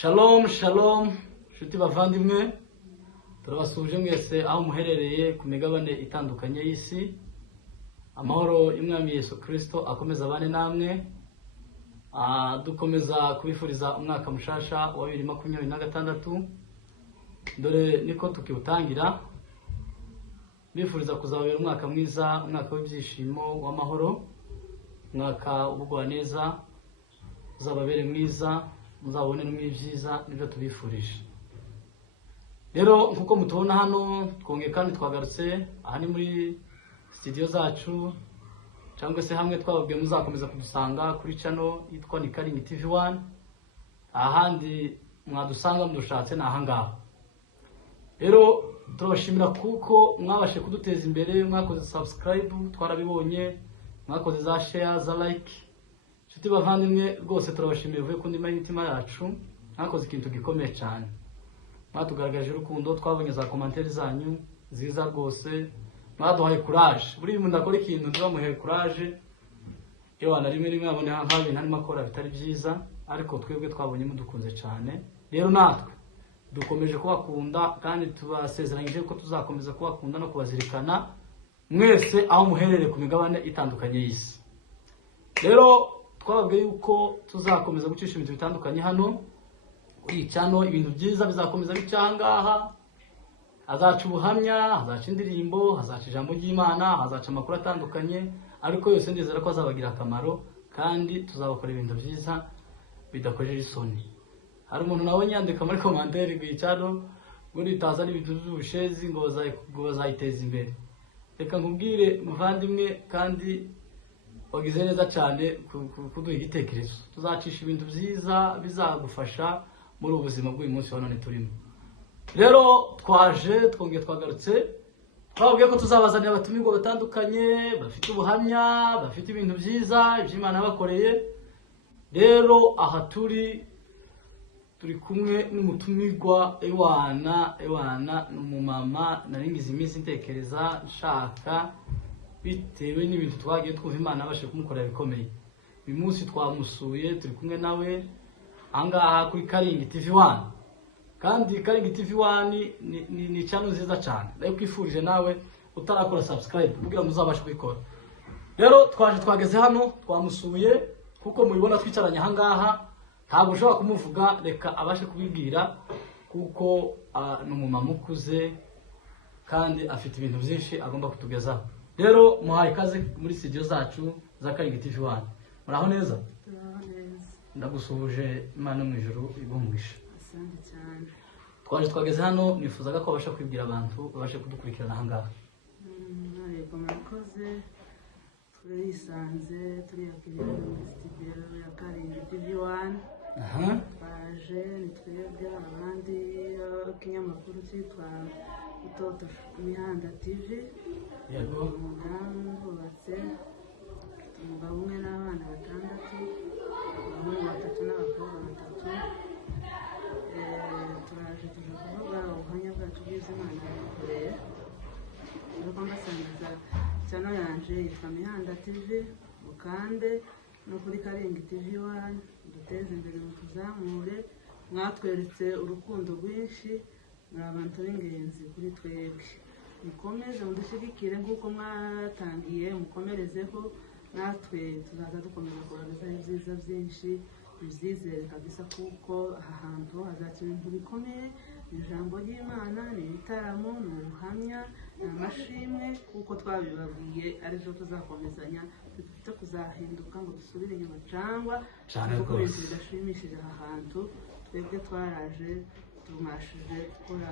Shalom, shalom, shuti bavandimwe, turabasuje mwese aho muherereye ku migabane itandukanye y'isi. Amahoro y'Umwami Yesu Kristo akomeza abane namwe. Dukomeza kubifuriza umwaka mushasha wa 2026. Dore niko tukiutangira. Bifuriza kuzabera umwaka mwiza, umwaka w'ibyishimo, w'amahoro, umwaka ubugwaneza, uzababere mwiza, muzabone n'ibyiza nibyo tubifurije. Rero nkuko mutubona hano twongeye kandi twagarutse aha ni muri studio zacu, cyangwa se hamwe twababwiye muzakomeza kudusanga kuri channel yitwa ni Karingi TV1. Ahandi mwadusanga mudushatse na ahangaha. Rero turabashimira kuko mwabashe kuduteza imbere, mwakoze subscribe, twarabibonye, mwakoze za share, za like. Shuti bavandimwe rwose turabashimiye vuye ku ndima y'imitima yacu, mwakoze ikintu gikomeye cyane. Mwatugaragaje urukundo, twabonye za commentaire zanyu ziza rwose, mwaduhaye courage. Buri muntu akora ikintu ndamuhaye courage. Yewe na rimwe abone nk'abi ntarimo akora bitari byiza, ariko twebwe twabonye mudukunze cyane. Rero natwe dukomeje kubakunda kandi tubasezeranyije ko tuzakomeza kubakunda no kubazirikana mwese aho muherereye ku migabane itandukanye y'isi. Rero twababwiye yuko tuzakomeza gucisha ibintu bitandukanye hano kuri channel, ibintu byiza bizakomeza bicangaha. Hazaca ubuhamya, hazaca indirimbo, hazaca ijambo ry'Imana, hazaca amakuru atandukanye, ariko yose ndizera ko azabagira akamaro kandi tuzabakora ibintu byiza bidakojeje isoni. Hari umuntu nawe nyandika muri commentaire gwicaro ngo nitazana ibintu by'ubushezi ngo bazayiteza imbere. Reka nkubwire muvandimwe kandi wagize neza cyane kuduha igitekerezo. Tuzacisha ibintu byiza bizagufasha muri ubuzima bw'uyu munsi wa none turimo. Rero twongeye twagarutse, twabwiye ko tuzabazanira abatumirwa batandukanye bafite ubuhamya, bafite ibintu byiza iby'Imana bakoreye. Rero aha turi kumwe n'umutumirwa Ewana n'umumama naringize iminsi ntekereza nshaka, bitewe n'ibintu twagiye twumva Imana abashe kumukorera bikomeye. Uyu munsi twamusuye, turi kumwe nawe angaha kuri Karingi TV1. Kandi Karingi TV1 ni channel nziza cyane. Ndayikwifurije nawe utarakora subscribe kugira ngo uzabashe kubikora. Rero twageze hano, twamusuye kuko mubibona twicaranye ahangaha, ntabwo ushobora kumuvuga, reka abashe kubibwira kuko ni umumama ukuze kandi afite ibintu byinshi agomba kutugezaho. Rero muhaye kaze muri studio zacu za Karingi TV1. Muraho neza? Ndagusuhuje Imana mu ijuru igumugisha. Asante cyane. Twageze hano nifuzaga ko abasha kwibwira abantu babashe kudukurikirana ahangaha. Yego murakoze. Turisanze turiyakiriye muri studio ya Karingi TV1. Baje nitwebwe abandi kinyamakuru cyitwa Utoto Imihanda TV. Yego. Umudamu bubatse, umugabo umwe n'abana batandatu, abahungu batatu n'abakobwa batatu. Turaje tuje kuvuga ubuhamya bwacu bw'Imana yakoreye. Nuko mbasangiza channel yanje yitwa Mihanda TV, mukande no kuri Karingi TV1, duteze imbere mu kuzamure. Mwatweretse urukundo rwinshi, muri abantu b'ingenzi kuri twebwe. Mukomeze mudushyigikire nk'uko mwatangiye, mukomerezeho, natwe tuzaza dukomeza kubagezaho ibyiza byinshi. Bizizere kabisa kuko aha hantu hazaca ibintu bikomeye, ijambo ry'Imana, ni ibitaramo, ni ubuhamya, ni amashimwe, kuko twabibabwiye aribyo tuzakomezanya, dufite kuzahinduka ngo dusubire inyuma cyangwa kuko ibintu bidashimishije aha hantu. Twebwe twaraje tumashije gukora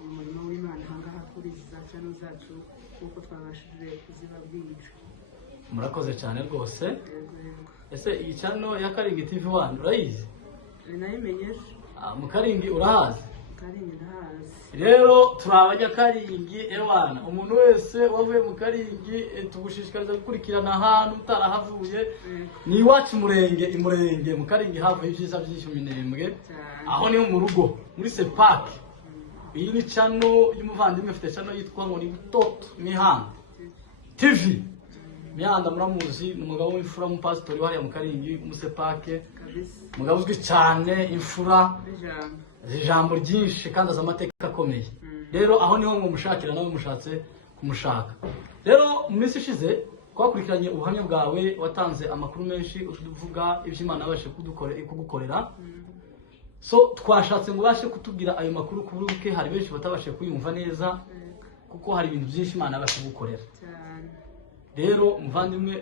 umurimo w'Imana ahangaha kuri za channel zacu kuko twabashije kuzibabwira. Murakoze cyane rwose. Ese iyi channel ya Karingi TV1 urayizi? Nayimenyeje. Mu Karingi urahazi? Karingi ndahazi. Rero turabajya Karingi Ewana. Umuntu wese wavuye mu Karingi tugushishikariza gukurikirana ahantu utarahavuye. Ni iwacu imurenge mu Karingi havuye ibyiza byinshi Minembwe. Aho niho mu rugo muri Sepak. Iyi ni channel y'umuvandimwe afite channel yitwa ngo ni Utoto Imihanda TV. Mihanda muramuzi ni umugabo w'imfura umupasitori wariya mu Karingi umusepake kabisa umugabo uzwi cyane imfura ijambo ijambo ryinshi kandi azi amateka akomeye rero aho niho ngo mushakira nawe mushatse kumushaka rero mu minsi ishize twakurikiranye ubuhamya bwawe watanze amakuru menshi uvuga ibyo Imana yabashe kugukorera so twashatse ngo ubashe kutubwira ayo makuru ku buruke hari benshi batabashe kuyumva neza kuko hari ibintu byinshi Imana yabashe kugukorera cyane rero muvandimwe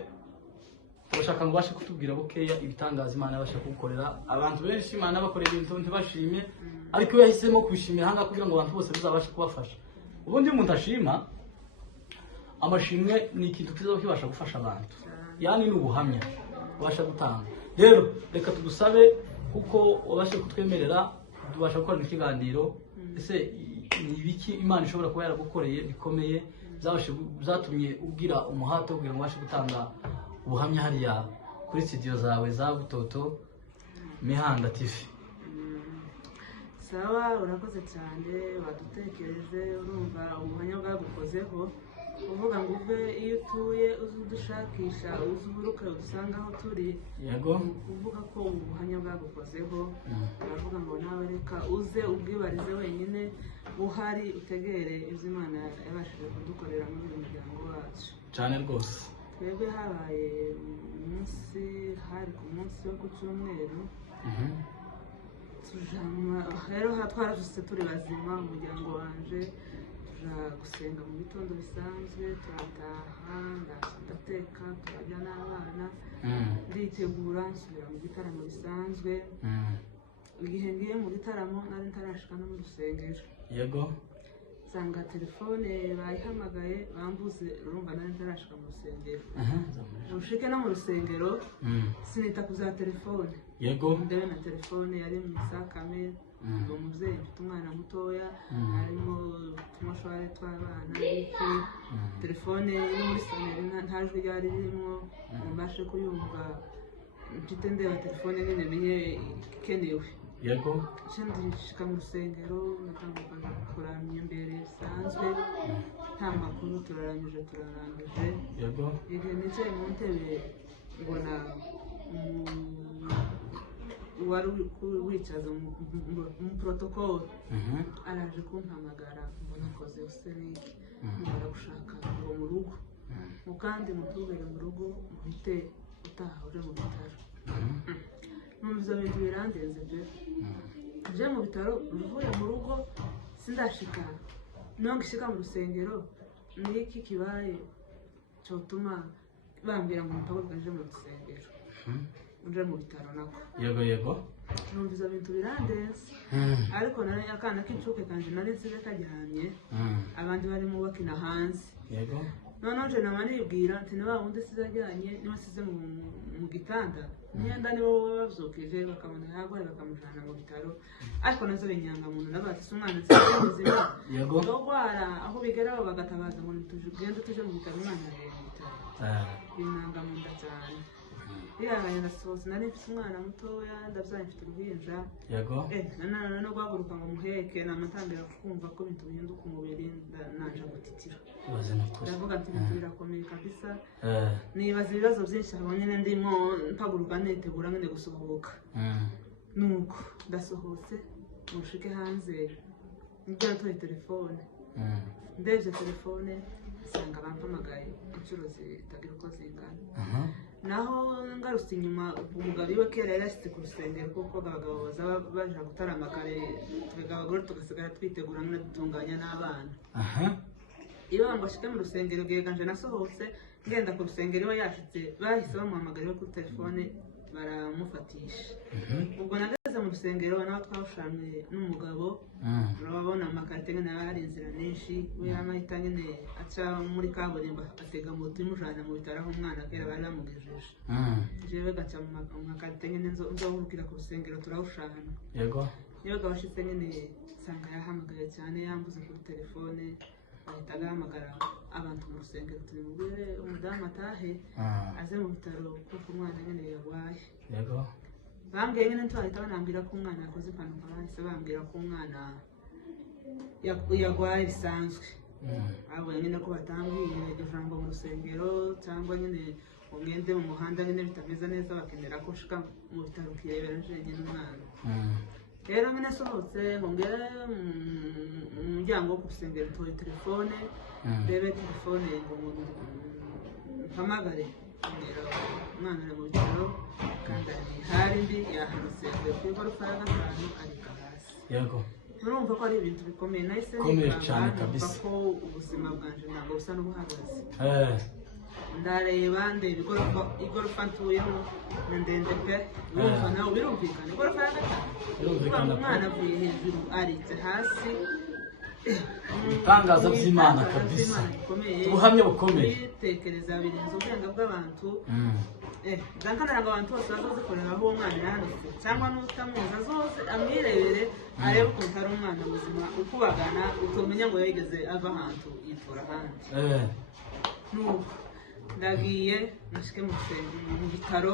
turashaka ngo ubashe kutubwira bukeya ibitangaza Imana yabashe kugukorera abantu benshi Imana bakorera ibintu ntibashime ariko iyo yahisemo kubishimira hanga kugira ngo abantu bose bizabashe kubafasha ubundi umuntu ashima amashimwe ni ikintu kiza kibasha gufasha abantu yani ni ubuhamya ubasha gutanga rero reka tugusabe kuko wabashe kutwemerera tubasha gukora ikiganiro ese ni ibiki Imana ishobora kuba yaragukoreye bikomeye byatumye ubwira umuhate kugira ngo ubashe gutanga ubuhamya hariya kuri studio zawe za Butoto Mihanda TV. sawa urakoze cyane wadutekereje urumva ubuhamya bwagukozeho uvuga ngo uve iyo utuye uzi udushakisha uzi uburuke udusanga aho turi yego uvuga ko ubuhamya bwagukozeho uravuga ngo nawe reka uze ubwibarize wenyine uhari utegere ibyo Imana yabashije kudukorera muri uyu muryango wacu cyane rwose twebwe habaye umunsi hari ku munsi wo ku cyumweru rero twarajuse turi bazima umuryango wanje tuja gusenga mu bitondo bisanzwe turataha ndateka turajya n'abana nditegura nsubira mu gitaramo bisanzwe igihe ngiye mu gitaramo nari ntarashika no mu rusengero yego nsanga telefone bayihamagaye bambuze urumva nari ntarashika mu rusengero ushike no mu rusengero sinita kuza telefone yego ndebe na telefone yari mu isakame uwo mubyeyi mfite umwana mutoya harimo utumoshwari tw'abana n'iki telefone iri muri soneri nta jwi ryari ririmo mbashe kuyumva mfite ndeba telefone nyine menye ikenewe yego ndishika mu rusengero natanguka kuramya imbere bisanzwe nta makuru turarangije yego igihe nicaye mu ntebe mbona wari wicaza mu protocole araje kumpamagara mbona akoze userike mbara gushaka ngo mu rugo mukandi mutubere mu rugo muhite utaha uje mu bitaro numva ibintu birandenze je mu bitaro uvuye mu rugo sindashika nongo ishika mu rusengero niki kibaye cyotuma bambira ngo mutabuka je mu rusengero uje mu bitaro nako yego numva ibintu birandenze ariko nari akana k'incuke kanje nari nsize kagihamye abandi barimo bakina hanze yego noneho je nama nibwira ati niba wundi sizajyanye niba size mu gitanda imyenda nibo bavyukije bakamuna yagwaye bakamujana mu bitaro ariko nazo binyanga muntu nabatse umwana nsize yego ndogwara aho bigeraho bagatabaza ngo tugende tuje mu bitaro umwana ari mu bitaro binyanga mu nda cyane birabaye nasohotse nari mfite umwana mutoya ndavyaye mfite uruhinja yego no guhaguruka ngo muheke namatangira kumva ko ibintu bihinduka umubiri naje gutitira ndavuga ati ibintu birakomeye kabisa nibaza ibibazo byinshi aho nyine ndimo mpaguruka nitegura ngende gusohoka nuko ndasohotse mushike hanze nibwo natoye telefone ndebye telefone nsanga bampamagaye inshuro zitagira uko zingana naho ngarutse inyuma umugabo iwe kera yari yashyize ku rusengero kuko abagabo baza baje gutarama kare twebwe abagore tugasigara twitegura no dutunganya n'abana iyo ngo ashike mu rusengero ganje nasohotse ngenda ku rusengero iwe yashitse bahise bamuhamagara iwe kuri telefone baramufatisha ubwo nageze mu rusengero naho twawushamye n'umugabo urabona amakarite nyine hari inzira nyinshi we yamahita nyine aca muri kaburimbo atega moto imujana mu bitaro aho umwana kera bari bamugejeje jewe gaca mu makarite nyine nzohurukira ku rusengero turawushana yego niyo gabashitse nyine nsanga yahamagaye cyane yambuze kuri telefone ahita agahamagara abantu mu rusengero tumubwire umudamu atahe aze mu bitaro kuko umwana nyine yarwaye yego bambwiye nyine ntibahita banambwira ko umwana yakoze impanuka bahise bambwira ko umwana yarwaye bisanzwe babonye nyine ko batambwiye ijambo mu rusengero cyangwa nyine umwende mu muhanda nyine bitameze neza bakenera ko ushika mu bitaro ukirebera nyine umwana. Rero nyine sohotse ngongera mu muryango wo gusengera toye telefone ndebe telefone ngo mpamagare umwana ari mu bitaro kandi hari ndi yahanutse ku igorofa ya gatanu arika hasi. Yego. Urumva ko ari ibintu bikomeye nahise cyane kabisa ko ubuzima bwanje ntabwo busa n'ubuhagaze. Ndareba ndeba igorofa ntuyemo na ndende pe urumva nawe birumvikana igorofa ya gatanu umwana avuye hejuru aritse hasi. Ibitangaza by'Imana kabisa ubuhamya bukomeye bitekereza birenze ubwenge bw'abantu. Ndankanira ngo abantu bose bazozikorera aho umwana yahanutse cyangwa n'utamuzi zose amwirebere arebe ukuntu ari umwana muzima ukubagana utomenya ngo yigeze ava ahantu yitura ahandi. Nuko ndagiye nashike mu bitaro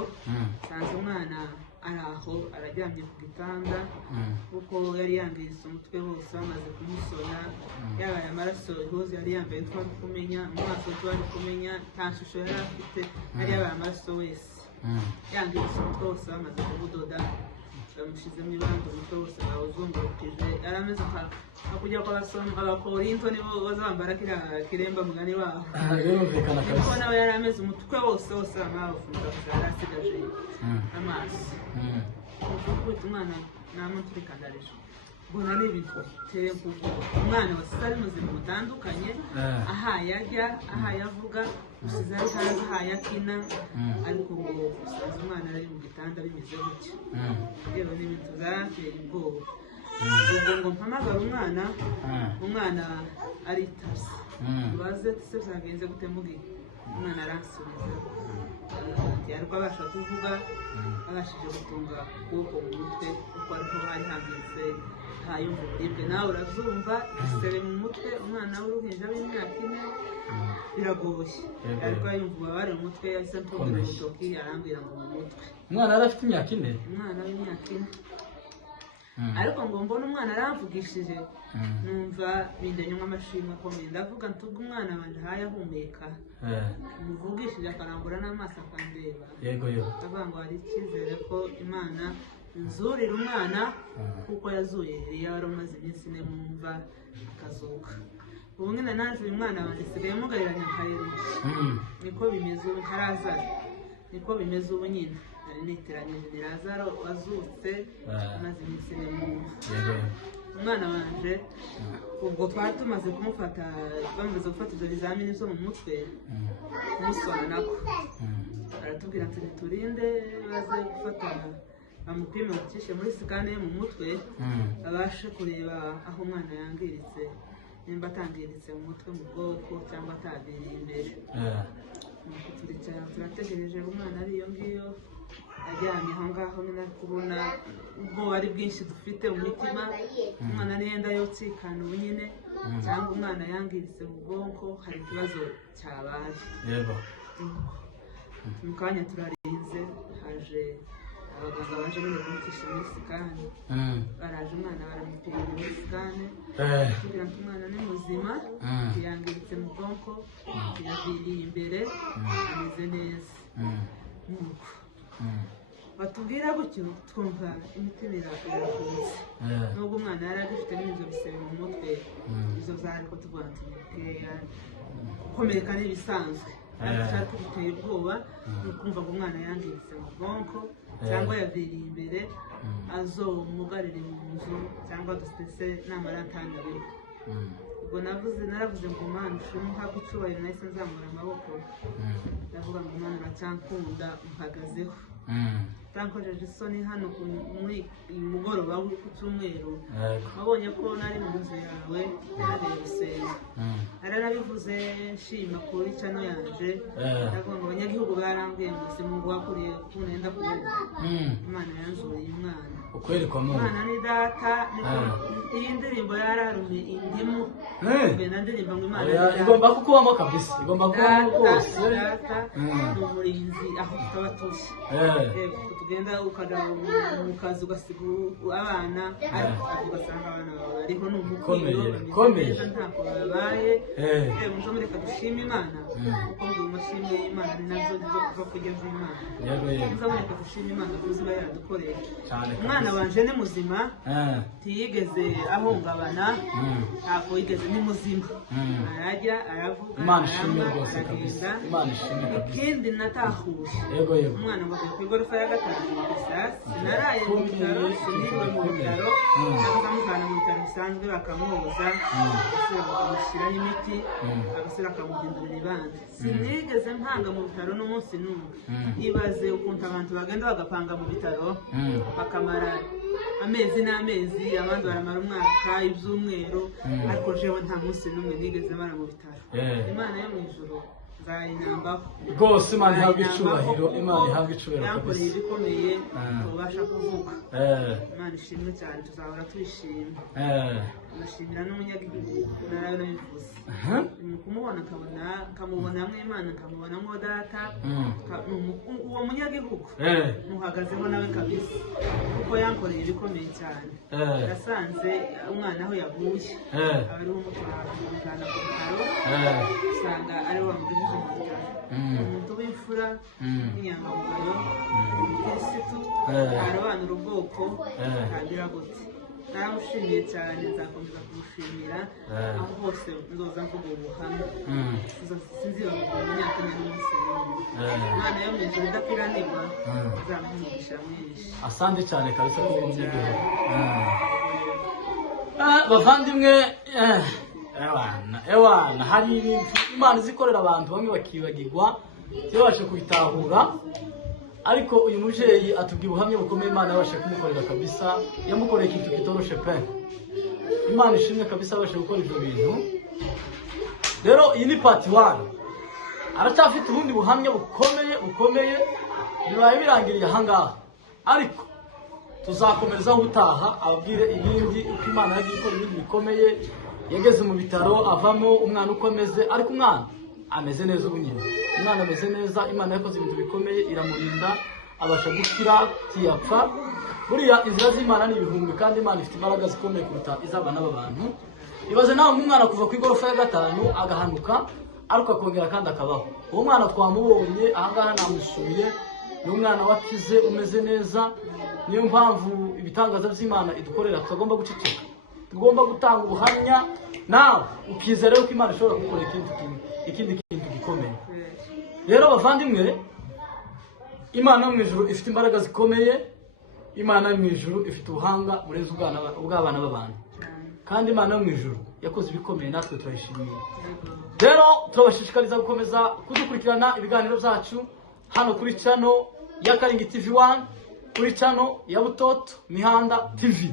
sanze umwana ari aho araryamye ku gitanda kuko yari yangiritse umutwe wose bamaze kumusona yabaye amaraso ihoze yari yambaye twari kumenya mu maso twari kumenya nta shusho yari afite yari yabaye amaraso wese yangiritse umutwe wose bamaze kubudoda bamushizemo ibanga umutwe wose bawuzungurukije yari ameze nka kujya abakorinto nibo bazambara kiremba mugani wabo. Kuko nawe yari ameze umutwe wose bamawufunga yari asigaje amaso. Kuko umwana namuturikandarije mbona ni ibintu biteye kuko umwana wese ari muzima mutandukanye ahaye arya ahaye avuga usize ari hanze ahaye akina ariko ngo usanze umwana ari mu gitanda bimeze gutya. Yewe ni ibintu byateye ubwoba. Ubwo ngo mpamagara umwana aritabye baze se byagenze gute mugi umwana aransubiza yariko abasha kuvuga abashije gutunga ukuboko mu mutwe kuko ariko hari hangiritse ntayumva uburibwe nawe urabyumva isebe mu mutwe umwana w'uruhinja w'imyaka 4 biragoye ariko yumva ubabare mu mutwe yahise ntubwira urutoki arambwira ngo mu mutwe. Umwana yari afite imyaka 4? Umwana w'imyaka 4 ariko ngo mbona umwana aramvugishije numva bindenyuma amashimwe akomeye ndavuga ntubwo umwana wanje haye ahumeka muvugishije akarambura n'amaso akandeba. Yego ndavuga ngo hari icyizere ko Imana nzurira umwana kuko yazuye Eliya wari umaze iminsi 4 mumva akazuka. Ubu nyine naje uyu mwana wanje sigaye mugariranya akarere niko bimeze ubu ntarazara niko bimeze ubu nyine niteranyije ni Lazaro wazutse maze iminsi 4 mumva. Umwana wanje ubwo twari tumaze kumufata bamaze gufata ibyo bizamini byo mu mutwe kumusona nako aratubwira ati turinde baze gufata bamupime bacishe muri sikane mu mutwe abashe kureba aho umwana yangiritse nimba atangiritse mu mutwe mu bwoko cyangwa atagiriye imbere. Turategereje umwana ari iyo ngiyo ajyanye aho ngaho nyine kubona ubwo ari bwinshi dufite mu mitima umwana niyenda yotsikana ubu nyine cyangwa umwana yangiritse mu bwonko hari ikibazo cyabaye. Mu kanya turarinze haje abaganga baje nyine kumucisha muri sikane baraje umwana baramupima muri sikane kugira ngo umwana ni muzima yangiritse mu bwonko yaviriye imbere ameze neza. Batubwira gutyo twumva imitima irafunze nubwo umwana yari agifite n'ibyo bisebe mu mutwe izo zari ko tuvuga ati mukeya gukomereka n'ibisanzwe ariko cyari tugiteye ubwoba ni ukumva ngo umwana yangiritse mu bwonko cyangwa yaviriye imbere azomugarire mu nzu cyangwa dusese n'amaratangabiri. Ubwo naravuze ngo Mana ushumuha kucyubahiro nahise nzamura amaboko ndavuga ngo Mana uracyankunda mpagazeho tankojeje isoni hano muri uyu mugoroba ku cyumweru wabonye ko nari mu nzu yawe naragiye gusenga narabivuze nshima kuri cano yanje ndavuga ngo abanyagihugu barambwiye ngo si Mungu wakuriye kunenda kuvuga Imana yanzuriye umwana ukweri kwa Mungu. Umwana ni data iyi ndirimbo yararume indimu ngenda ndirimba ngo Imana igomba kukubamo kabisa, igomba kubamo rwose. Ni umurinzi aho tutaba turi, tugenda ukajya mu kazi ugasiga abana ariko ugasanga abana bawe bariho ni umukomeye ntako babaye. Muzo mureka dushima Imana kuko ngo amashimwe y'Imana ni nazo zo kugeza Imana. Muzo mureka dushima Imana kuziba yadukoreye. Umwana wanje ni muzima, ntiyigeze ahungabana, ntabwo yigeze ni muzima, arajya aravuga, Imana ishimwe rwose kabisa, Imana ishimwe kabisa. Ikindi natahuye umwana ngo ku igorofa ya gatanu sinaraye mu bitaro, siniriwe mu bitaro, bakamujyana mu bitaro bisanzwe bakamwoza, agasubira bakamushyiraho imiti, agasubira bakamuhindurira ibandi. Sinigeze mpanga mu bitaro n'umunsi n'umwe. Ibaze ukuntu abantu bagenda bagapanga mu bitaro bakamara amezi n'amezi, abandi baramara umwaka, ibyumweru, ariko jewe nta munsi n'umwe nigeze mara mu bitaro. Imana yo mu ijuru nzayinambaho rwose, Imana ihabwa icyubahiro, Imana ihabwa icyubahiro yankoreye ibikomeye tubasha kuvuga. Imana ishimwe cyane, tuzahora twishima. Ndashimira n'umunyagihugu narayo nabivuze, kumubona nkamubonamo Imana, nkamubonamo data. Uwo munyagihugu muhagazeho nawe kabisa kuko yankoreye ibikomeye cyane. Yasanze umwana aho yaguye aba ariwe umutwara kumujyana ku bitaro, usanga ariwe wamugejeje mu bitaro. Umuntu w'imfura w'inyangamugayo, umukirisitu, arabanura ubwoko, ntagira gute. Naramushimiye cyane, nzakomeza kumushimira aho hose nzoza mvuga ubuhamya, sinzibagirwa mu myaka n'umunsi n'umwe. Imana yo mu ijuru idakiranirwa izamuha mwinshi. Asante cyane kabisa ko munyagihugu. Bavandimwe, ewana hari ibintu Imana izikorera abantu bamwe bakibagirwa ntibabashe kubitahura, ariko uyu mubyeyi atubwira ubuhamya bukomeye Imana yabashe kumukorera kabisa. Yamukoreye ikintu kitoroshe pe. Imana ishimwe kabisa yabashe gukora ibyo bintu. Rero iyi ni part 1, aracyafite ubundi buhamya bukomeye bibaye birangiriye ahangaha, ariko tuzakomereza ubutaha ababwire ibindi uko Imana yagiye ikora ibindi bikomeye. Yageze mu bitaro avamo umwana uko ameze, ariko umwana ameze neza ubu nyine. Umwana ameze neza, Imana yakoze ibintu bikomeye, iramurinda abasha gukira ntiyapfa. Buriya inzira z'Imana ni ibihumbi, kandi Imana ifite imbaraga zikomeye kuruta iz'abana b'abantu. Ibaze nawe umwana kuva ku igorofa ya gatanu agahanuka, ariko akongera kandi akabaho. Uwo mwana twamubonye ahangaha namusuye, ni umwana wakize umeze neza. Niyo mpamvu ibitangaza by'Imana idukorera tutagomba guceceka, tugomba gutanga ubuhamya, nawe ukizera ko Imana ishobora gukora ikindi kintu gikomeye. Rero bavandimwe, Imana mu ijuru ifite imbaraga zikomeye, Imana mu ijuru ifite ubuhanga burenze ubw'abana b'abantu, kandi Imana mu ijuru yakoze ibikomeye, natwe turayishimiye. Rero turabashishikariza gukomeza kudukurikirana ibiganiro byacu hano kuri channel ya Karingi TV1, kuri channel ya Butoto Mihanda TV.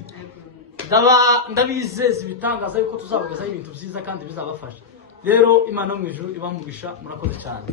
Ndabizeza ibitangaza yuko tuzabagezaho ibintu byiza kandi bizabafasha. Rero Imana mu ijuru ibamugisha, murakoze cyane.